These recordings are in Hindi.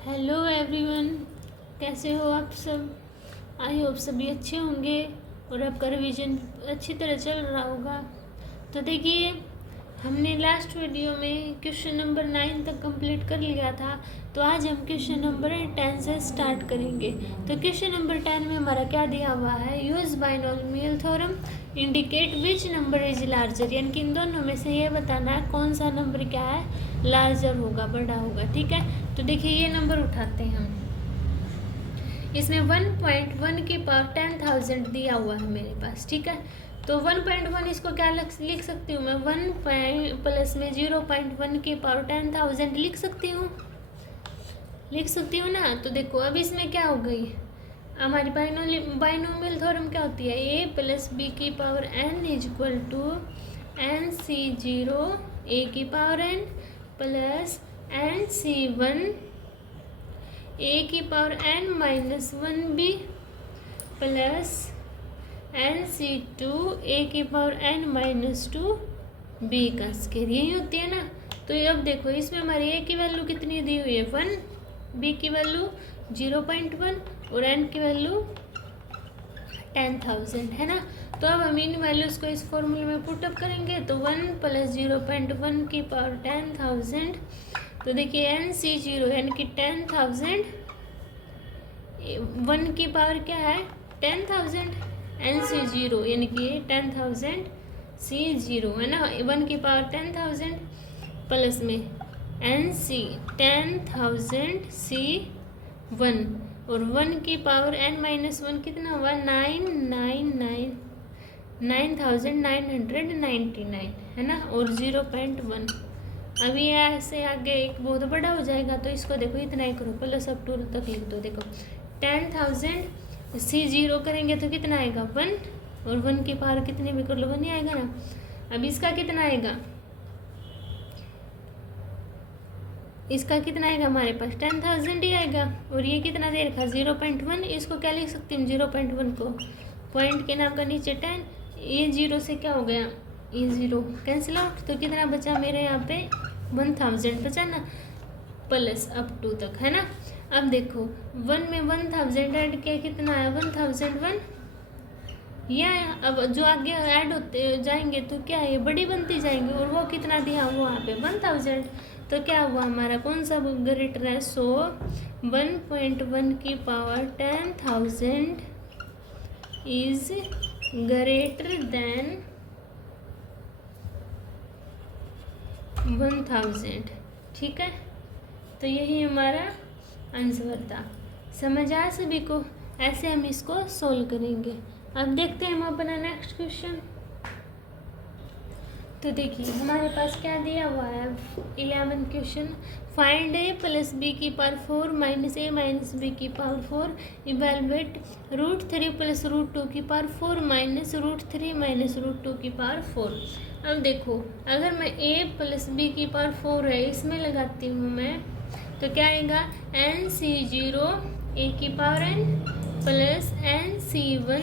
हेलो एवरीवन, कैसे हो आप सब। आई होप सभी अच्छे होंगे और आपका रिवीजन अच्छी तरह चल रहा होगा। तो देखिए, हमने लास्ट वीडियो में क्वेश्चन नंबर 9 तक कंप्लीट कर लिया था। तो आज हम क्वेश्चन नंबर 10 से स्टार्ट करेंगे। तो क्वेश्चन नंबर 10 में हमारा क्या दिया हुआ है, use binomial theorem indicate which number is larger, यानी कि इन दोनों में से ये बताना है कौन सा नंबर क्या है लार्जर होगा, बड़ा होगा। ठीक है, तो देखिए ये नंबर उठाते हैं हम। इसमें 1.1 की पावर 10,000 दिया हुआ है मेरे पास। ठीक है, तो 1.1 इसको क्या लिख सकती हूँ मैं, 1 प्लस में 0.1 की पावर 10,000 लिख सकती हूँ ना। तो देखो अब इसमें क्या हो गई, हमारी बाइनोमियल थ्योरम क्या होती है, a प्लस बी की power n is equal to n c zero a की power n plus n c one a की power n minus one b plus n c two a की power n minus two b का स्क्वायर, यही होती है ना। तो ये अब देखो इसमें हमारी a की वैल्यू कितनी दी हुई है 1, b की वैल्यू 0.1 और n की वैल्यू 10,000 है ना। तो अब हम इन वैल्यूज़ को इस फॉर्मूले में पुटअप करेंगे। तो 1 प्लस 0.1 की पावर 10,000, तो देखिए एन सी जीरो यानी कि 10,000, 1 की पावर क्या है 10,000, एन सी जीरो यानी कि 10,000 सी जीरो है ना, 1 की पावर 10,000 प्लस में एन सी 10,000 सी वन और 1 की पावर n माइनस वन कितना हुआ 9,999 है ना, और 0.1। अभी ऐसे आगे एक बहुत बड़ा हो जाएगा, तो इसको देखो इतना ही करो, प्लस अप टू तक लिख दो। देखो 10,000 सी जीरो करेंगे तो कितना आएगा 1, और 1 की पावर कितनी भी कर लो 1 ही आएगा ना। अब इसका कितना आएगा, इसका कितना आएगा हमारे पास 10,000 ही आएगा, और ये कितना दे रखा 0.1, इसको क्या लिख सकती हूँ 0.1 को पॉइंट के नाम का नीचे 10, ये जीरो से क्या हो गया, ये जीरो कैंसिल आउट, तो कितना बचा मेरे यहाँ पे 1,000 बचा ना, प्लस अप टू तक है ना। अब देखो 1 में 1,000 ऐड किया कितना है 1,001, या अब जो आगे ऐड होते जाएंगे तो क्या है ये बड़ी बनती जाएंगी, और वो कितना दिया वो वहाँ पे 1,000, तो क्या हुआ हमारा कौन सा ग्रेटर है, सो 1.1 की पावर 10,000 इज ग्रेटर देन 1,000। ठीक है, तो यही हमारा आंसर था। समझ आया सभी को, ऐसे हम इसको सोल्व करेंगे। अब देखते हैं हम अपना नेक्स्ट क्वेश्चन। तो देखिए हमारे पास क्या दिया हुआ है 11 क्वेश्चन, फाइंड ए प्लस बी की पावर 4 माइनस ए माइनस बी की पावर 4, इवेलुएट √3 प्लस √2 की पावर 4 माइनस √3 माइनस √2 की पावर 4। अब देखो अगर मैं a प्लस बी की पावर 4 है इसमें लगाती हूँ मैं, तो क्या आएगा एन सी जीरो ए की power n plus n c one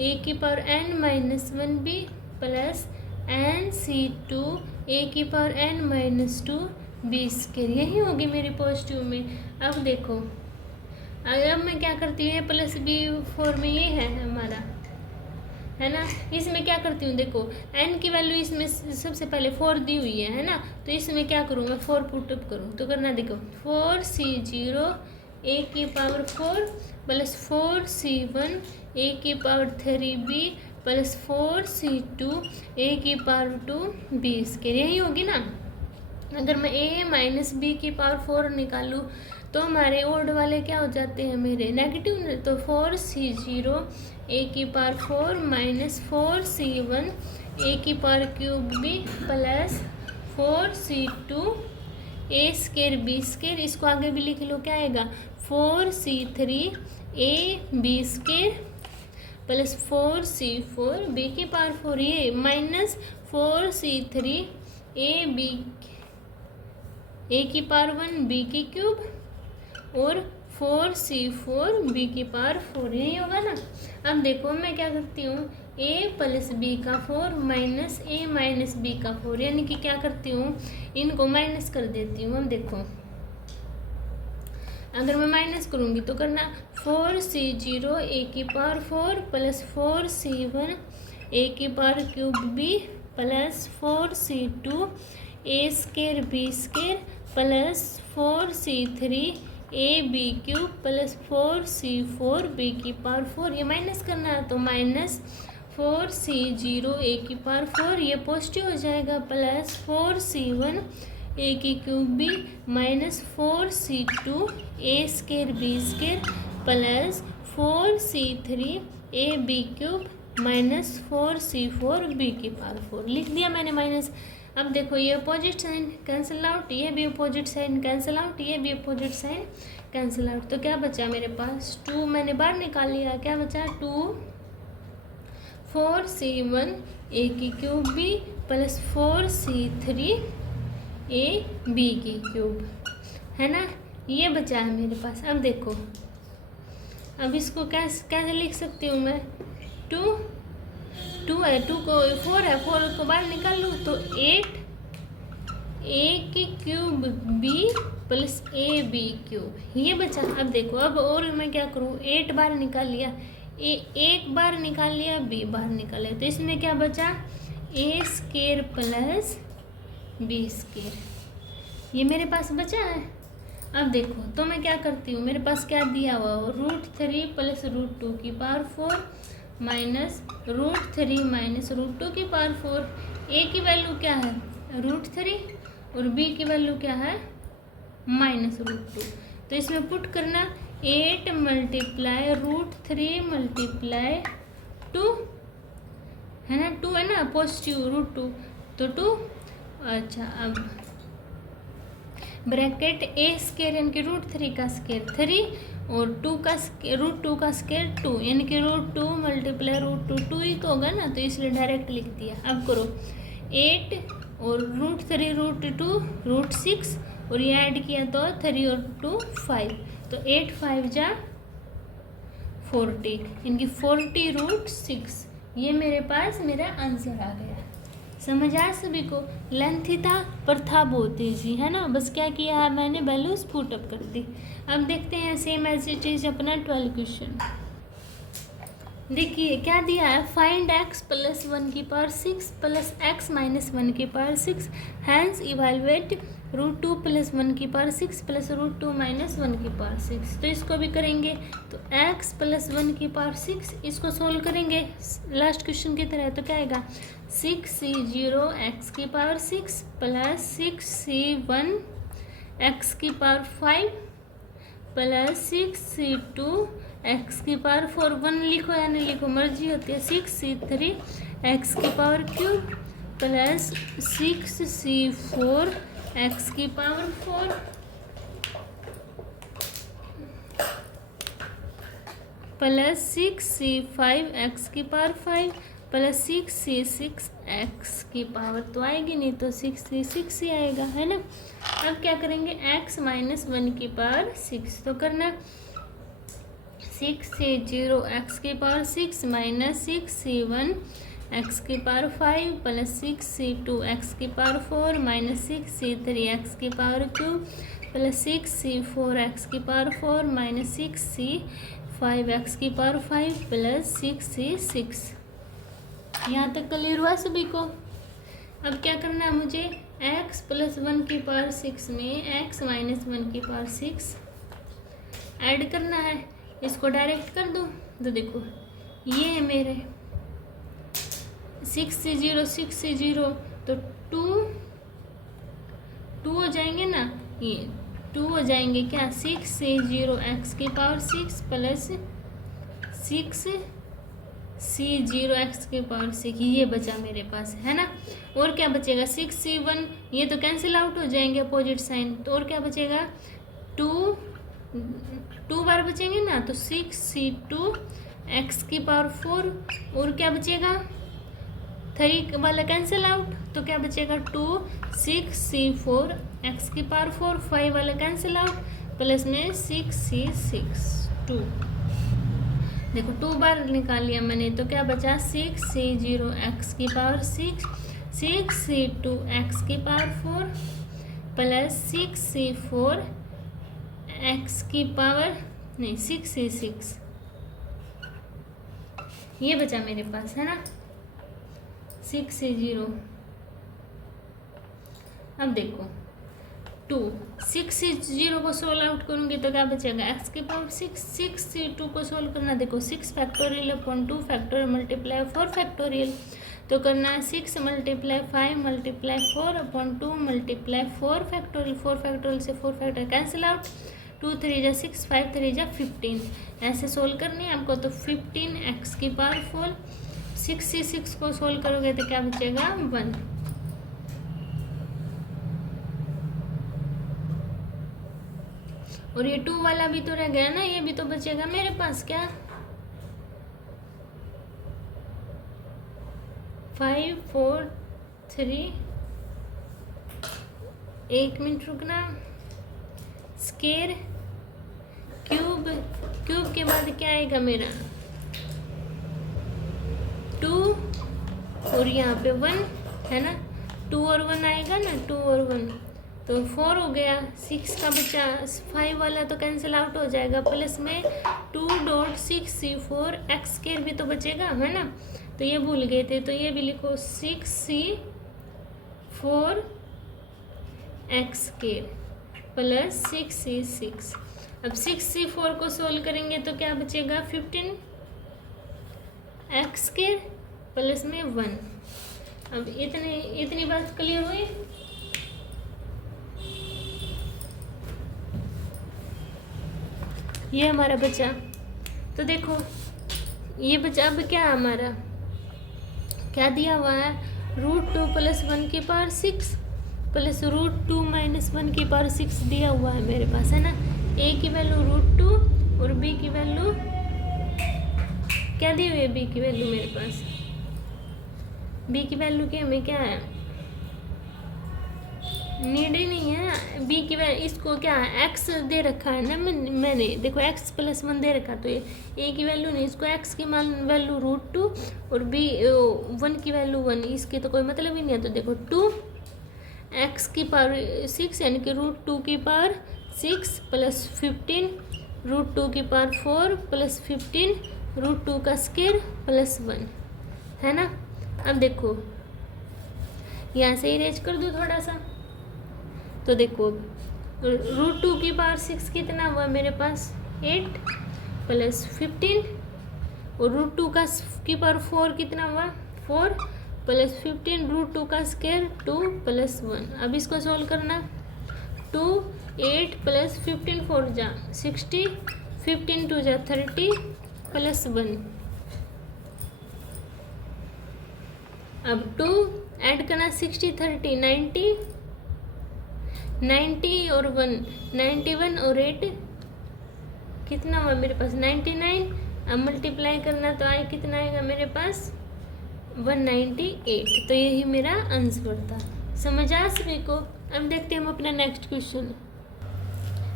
a की power n minus one b plus n c two a की power n minus two b square, यही होगी मेरी पॉजिटिव में। अब देखो अब मैं क्या करती हूँ, प्लस बी 4 में ये है हमारा है ना, इसमें क्या करती हूँ देखो n की वैल्यू इसमें सबसे पहले 4 दी हुई है ना, तो इसमें क्या करूँ मैं 4 पुटअप करूँ, तो करना देखो 4c0 a की पावर 4 प्लस 4c1 a की power 3b plus 4c2 a की पावर 2b स्क्वायर, यही होगी ना। अगर मैं a माइनस बी की पावर 4 निकालूँ तो हमारे ओड वाले क्या हो जाते हैं मेरे नेगेटिव, तो 4c0 a की पावर 4 माइनस 4c1 a की power cube b plus 4c2 a square b square, इसको आगे भी लिख लो क्या आएगा 4c3 a b square plus 4c4 b की पावर 4 ये माइनस 4c3 a की पावर 1 b की क्यूब और 4c4 b की पावर 4, यही होगा ना। अब देखो मैं क्या करती हूँ a प्लस बी का 4 माइनस a माइनस बी का 4, यानी कि क्या करती हूँ इनको माइनस कर देती हूँ। अब देखो अगर मैं माइनस करूँगी तो करना 4c0 a की पावर 4 प्लस 4c1 a की power cube b plus 4c2 a square b square plus 4c3 a b cube plus 4c4 b की पावर 4। ये माइनस करना है तो माइनस 4c0 a की पावर 4, ये पॉजिटिव हो जाएगा, प्लस 4c1 a की cube b minus 4c2 a square b square plus 4c3 a b cube minus 4c4 b की पावर 4। लिख दिया मैंने माइनस। अब देखो ये अपोजिट साइन कैंसिल आउट, ये भी अपोजिट साइन कैंसिल आउट, ये भी अपोजिट साइन कैंसिल आउट। तो क्या बचा मेरे पास 2 मैंने बाहर निकाल लिया, क्या बचा 2 4c1 a की cube b plus 4c3 a b की क्यूब, है ना, ये बचा है मेरे पास। अब देखो अब इसको कैसे लिख सकती हूँ मैं, 2 है, 2 को 4 है, 4 को बाहर निकाल लूँ तो 8 a की cube b plus a b cube, ये बचा। अब देखो अब और मैं क्या करूँ, 8 बाहर निकाल लिया, एक बार निकाल लिया, b बाहर निकाल लिया, तो इसमें क्या बचा a square plus b square, ये मेरे पास बचा है। अब देखो तो मैं क्या करती हूँ, मेरे पास क्या दिया हुआ √3 प्लस √2 की पावर 4 माइनस √3 माइनस √2 की पावर 4। a की वैल्यू क्या है √3 और b की वैल्यू क्या है माइनस √2, तो इसमें पुट करना 8 मल्टीप्लाई √3 मल्टीप्लाई 2, है ना, 2 है ना पॉजिटिव √2 तो 2। अच्छा अब ब्रैकेट a स्केयर यानी कि √3 का स्केयर 3 और 2 का √2 का स्केयर 2 यानी कि √2 मल्टीप्लाई √2 2 ही तो होगा ना, तो इसलिए डायरेक्ट लिख दिया। अब करो 8 और √3 √2 √6 और ये ऐड किया तो 3 और 2 5, तो 8 5 जा 40 यानी कि 40√6, ये मेरे पास मेरा आंसर आ गया। समझ आया सभी को, लेंथी था पर था बहुत ईजी, है ना, बस क्या किया है मैंने वैल्यूज पुट अप कर दी। अब देखते हैं सेम एज इट इज अपना 12 क्वेश्चन। देखिए क्या दिया है, फाइंड x प्लस 1 की पावर 6 प्लस x माइनस 1 की पावर 6, हैंस इवेलुएट √2 प्लस 1 की पावर 6 प्लस √2 माइनस 1 की पावर 6। तो इसको भी करेंगे, तो x प्लस 1 की पावर 6 इसको सोल्व करेंगे लास्ट क्वेश्चन की तरह, तो क्या आएगा 6c0 x की पावर 6 प्लस 6c1 x की पावर 5 प्लस 6c2 x की पावर 4, 1 लिखो या नहीं लिखो मर्जी होती है, 6c3 x की power cube plus 6c4 x की पावर 4 प्लस 6c5 x की पावर 5 प्लस 6c6 x की पावर तो आएगी नहीं, तो 6c6 ही आएगा, है ना। अब क्या करेंगे x माइनस 1 की पावर 6, तो करना 6c0 x की पावर 6 माइनस 6c1 x की पावर 5 प्लस 6c2 x की पावर 4 माइनस 6c3 x की power cube plus 6c4 x की पावर 4 माइनस 6c5 x की पावर 5 प्लस 6c6। यहाँ तक क्लियर हुआ सभी को। अब क्या करना है मुझे, x प्लस 1 की पावर 6 में x माइनस 1 की पावर 6 ऐड करना है, इसको डायरेक्ट कर दो। तो देखो ये है मेरे 6c0 तो 2 हो जाएंगे ना, ये 2 हो जाएंगे क्या 6c0 x की पावर 6 प्लस 6c0 x की पावर 6, ये बचा मेरे पास, है ना। और क्या बचेगा 6c1, ये तो कैंसिल आउट हो जाएंगे अपोजिट साइन, तो और क्या बचेगा 2 बार बचेंगे ना, तो 6c2 x की पावर 4 और क्या बचेगा 3 वाला कैंसिल आउट, तो क्या बचेगा 2 6c4 x की पावर 4 5 वाला कैंसिल आउट प्लस में 6c6 2। देखो 2 बार निकाल लिया मैंने, तो क्या बचा 6c0 x की पावर 6 6c2 x की पावर 4 प्लस 6c4 एक्स की पावर नहीं 6c6, ये बचा मेरे पास है ना 6c0। अब देखो 6c0 को सोल्व आउट करूंगी तो क्या बचेगा एक्स की पावर 6c2 को सोल्व करना, देखो 6 factorial upon 2 factorial multiply 4 factorial, तो करना है 6 multiply 5 multiply 4 upon 2 multiply 4 factorial, 4 factorial से 4 फैक्टोरियल कैंसिल आउट, 2 3 जा 6 5 3 जा 15, ऐसे सोल्व करनी है आपको। तो 15 एक्स की पावर 4, 6c6 को सोल्व करोगे तो क्या बचेगा 1। और ये 2 वाला भी तो रह गया ना, ये भी तो बचेगा मेरे पास क्या 5 4 3, 1 मिनट रुकना, स्केयर क्यूब, क्यूब के बाद क्या आएगा मेरा 2 और यहाँ पे 1 है ना, 2 और 1 आएगा ना, 2 और 1 तो 4 हो गया, 6 का बचा 5 वाला तो कैंसिल आउट हो जाएगा, प्लस में 2.6c4 एक्स स्केयर भी तो बचेगा है ना, तो ये भूल गए थे तो ये भी लिखो 6c4 x square plus 6c6। अब 6c4 को सोल्व करेंगे तो क्या बचेगा 15 एक्स स्केयर प्लस में 1। अब इतनी बात क्लियर हुई। ये हमारा बचा, तो देखो ये बचा। अब क्या हमारा क्या दिया हुआ है √2 + 1 की पावर 6 प्लस √2 - 1 की पावर 6 दिया हुआ है मेरे पास है ना। ए की वैल्यू √2 और बी की वैल्यू क्या दी हुई है, बी की वैल्यू मेरे पास, बी की वैल्यू क्या हमें क्या है नीड ही नहीं है, बी की वैल्यू इसको क्या है एक्स दे रखा है ना मैंने देखो x + 1 दे रखा, तो ये ए की वैल्यू नहीं, इसको x की मान वैल्यू √2 और बी 1 की वैल्यू 1, इसके तो कोई मतलब ही नहीं है। तो देखो 2 x की पावर 6 यानी कि √2 की पावर 6 प्लस 15 √2 की पावर 4 प्लस 15 √2 का स्क्वायर प्लस 1 है ना। अब देखो यहाँ से इरेज कर दो थोड़ा सा, तो देखो √2 की पावर 6 कितना हुआ मेरे पास 8 प्लस 15 और √2 की पावर 4 कितना हुआ 4 प्लस 15 √2 का स्क्वायर 2 प्लस 1। अब इसको सोल्व करना 2 8 प्लस 15 4 जा 60 15 2 जा 30 प्लस 1। अब 2 ऐड करना 60 30 90 और 1 91 और 8 कितना हुआ मेरे पास 99। अब मल्टीप्लाई करना तो आए कितना आएगा मेरे पास 198। तो यही मेरा आंसर था। समझ आ सभी को। अब देखते हैं हम अपना नेक्स्ट क्वेश्चन।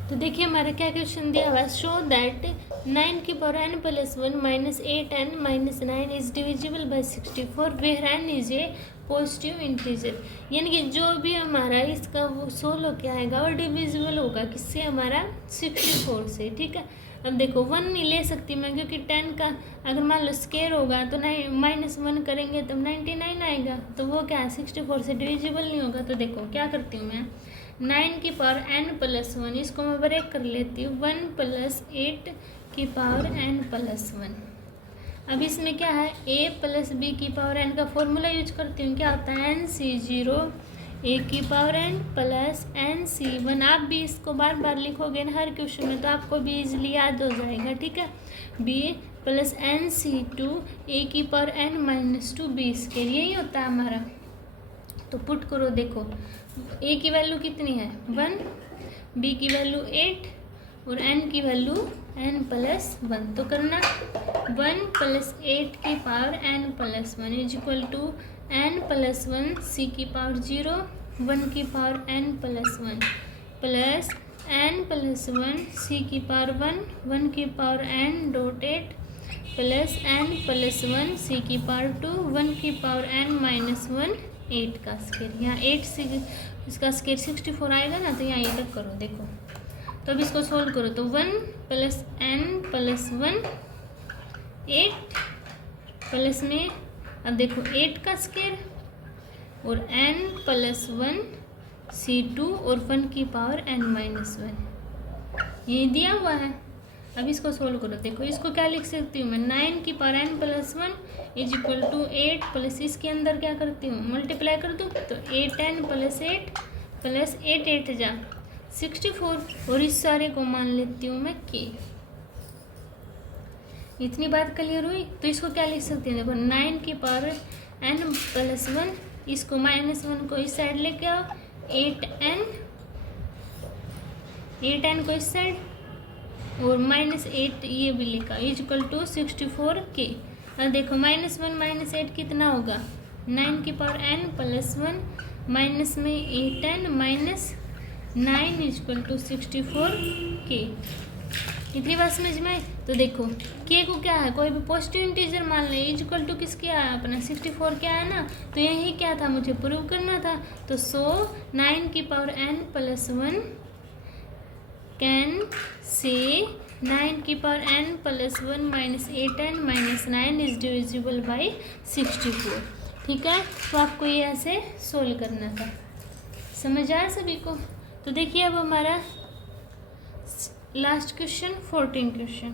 तो देखिए हमारा क्या क्वेश्चन दिया हुआ है, शो दैट 9 की power n + 1 - 8n - 9 is divisible by 64 where n is a positive integer. यानी कि जो भी हमारा इसका वो 16 क्या आएगा और डिविजिबल होगा किससे हमारा 64 से। ठीक है, अब देखो 1 नहीं ले सकती मैं क्योंकि 10 का अगर मान लो स्केयर होगा तो -1 करेंगे तो 99 आएगा, तो वो क्या 64 से डिविजिबल नहीं होगा। तो देखो क्या करती हूँ मैं 9 की पावर n + 1 इसको मैं ब्रेक कर लेती हूँ 1 + 8 की पावर n + 1। अब इसमें क्या है a + b की पावर n का फॉर्मूला यूज करती हूँ, क्या होता है nc0 a की पावर n प्लस nc1। आप भी इसको बार बार लिखोगे ना हर क्वेश्चन में तो आपको भी इजीली याद हो जाएगा। ठीक है, b प्लस nc2 a की पावर n - 2 b स्क्वायर यही होता है हमारा। तो पुट करो, देखो a की वैल्यू कितनी है 1, b की वैल्यू 8 और n की वैल्यू n + 1। तो करना 1 + 8 की power n + 1 is equal to n + 1 c की पावर 0 1 की power n + 1 plus n + 1 c की पावर 1 1 की power n.8 plus n + 1 c की पावर 2 1 की पावर n - 1 8 का स्क्वायर। यहाँ 8 से इसका स्क्वायर 64 आएगा ना, तो यहाँ ये तक करो। देखो तो अब इसको सोल्व करो तो 1 + n + 1 8 प्लस में अब देखो 8 का स्क्वायर और n + 1 C2 और 1 की पावर n-1 ये दिया हुआ है। अब इसको सोल्व करो, देखो इसको क्या लिख सकती हूँ मैं 9 की पावर n + 1 = 8 प्लस इसके अंदर क्या करती हूँ मल्टीप्लाई कर दूँ तो 8n + 8 प्लस 8 8 जा 64 और इस सारे को मान लेती हूँ मैं k। इतनी बात क्लियर हुई। तो इसको क्या लिख सकती हूँ, देखो 9 की पावर n + 1 इसको -1 को इस साइड लेके आओ 8n को इस साइड और -8 ये भी लिखा = 64k। अब देखो -1 - 8 कितना होगा 9 की पावर n + 1 माइनस में 8n - 9 = 64k। इतनी बात समझ में आई। तो देखो k को क्या है कोई भी पॉजिटिव इंटीजर मान ले = किसके आया अपना 64 क्या है ना, तो यही क्या था मुझे प्रूव करना था। तो 9 की पावर n + 1 कैन से 9 की power n + 1 - 8n - 9 is divisible by 64। ठीक है, तो आपको ये ऐसे सोल्व करना था। समझ आया सभी को। तो देखिए अब हमारा लास्ट क्वेश्चन 14 क्वेश्चन।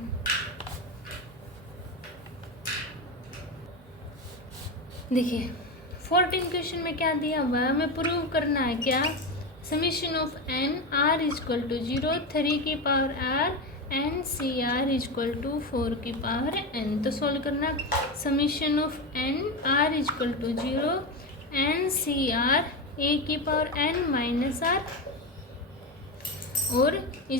देखिए 14 क्वेश्चन में क्या दिया हुआ है, हमें प्रूव करना है क्या समीशन ऑफ n r = 0 3 की power r n c r = 4 की पावर n। तो सोल्व करना summation of n r = 0 n c r a की पावर n - r और =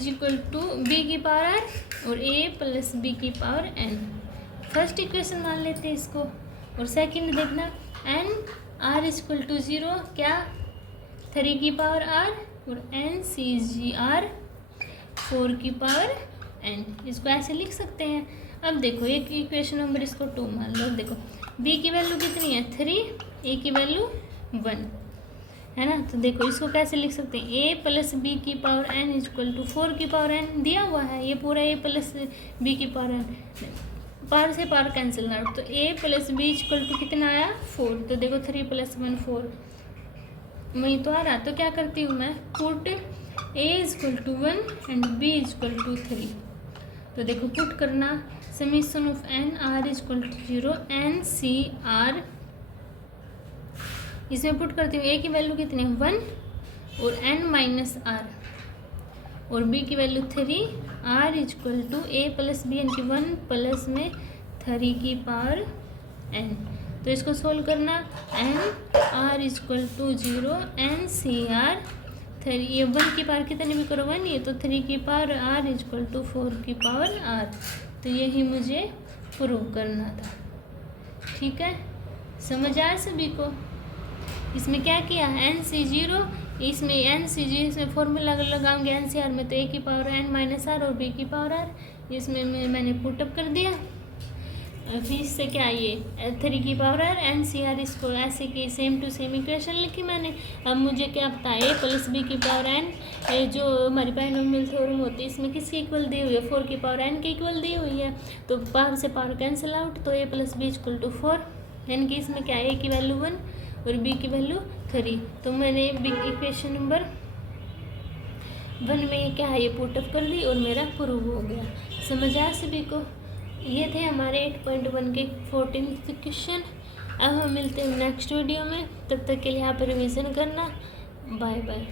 b की पावर r और a + b की पावर n। फर्स्ट इक्वेशन मान लेते हैं इसको। और सेकंड देखना n r = 0 क्या 3 की पावर r और n c g r 4 की पावर n। इसको ऐसे लिख सकते हैं। अब देखो एक इक्वेशन नंबर इसको 2 मान लो। देखो b की वैल्यू कितनी है 3, a की वैल्यू 1 है ना। तो देखो इसको कैसे लिख सकते हैं a + b की पावर n = 4 की पावर n दिया हुआ है। ये पूरा a + b की पावर n पावर से पावर कैंसिल ना, तो a + b = कितना आया 4। तो देखो 3 + 1 4 वही तो आ रहा। तो क्या करती हूँ मैं पुट a = 1 एंड b = 3। तो देखो पुट करना summation of n r = 0 n c r इसमें पुट करती हूँ a की वैल्यू कितनी है 1 और n - r और b की वैल्यू 3 r = a + b यानी कि 1 प्लस में 3 की पावर n। तो इसको सोल्व करना n r = 0 n c r 3 ये 1 की पावर कितनी भी करो 1 ये तो 3 की पावर r = 4 की पावर r। तो यही मुझे प्रूव करना था। ठीक है, समझ आया सभी को। इसमें क्या किया NC0 इसमें NC0 इसमें फॉर्मूला लगाऊंगे NCR में तो a की पावर n - r और b की पावर r इसमें मैंने पुटअप कर दिया। फिर इससे क्या ये 3 की पावर r NCR इसको ऐसे की सेम टू सेम इक्वेशन लिखी मैंने। अब मुझे क्या पता है a + b की पावर n जो हमारी बाइनोमियल थ्योरम होती है इसमें किसकी इक्वल दी हुई है 4 की पावर n की इक्वल दी हुई है। तो पावर से पावर कैंसिल आउट तो a + b = 4 यानी कि इसमें क्या a की वैल्यू 1 और b की वैल्यू 3। तो मैंने इक्वेशन नंबर 1 में क्या है ये पुटअप कर दी और मेरा प्रूव हो गया। समझ आया सभी को। ये थे हमारे 8.1 के 14 क्वेश्चन। अब हम मिलते हैं नेक्स्ट वीडियो में, तब तक के लिए आप रिवीजन करना। Bye bye.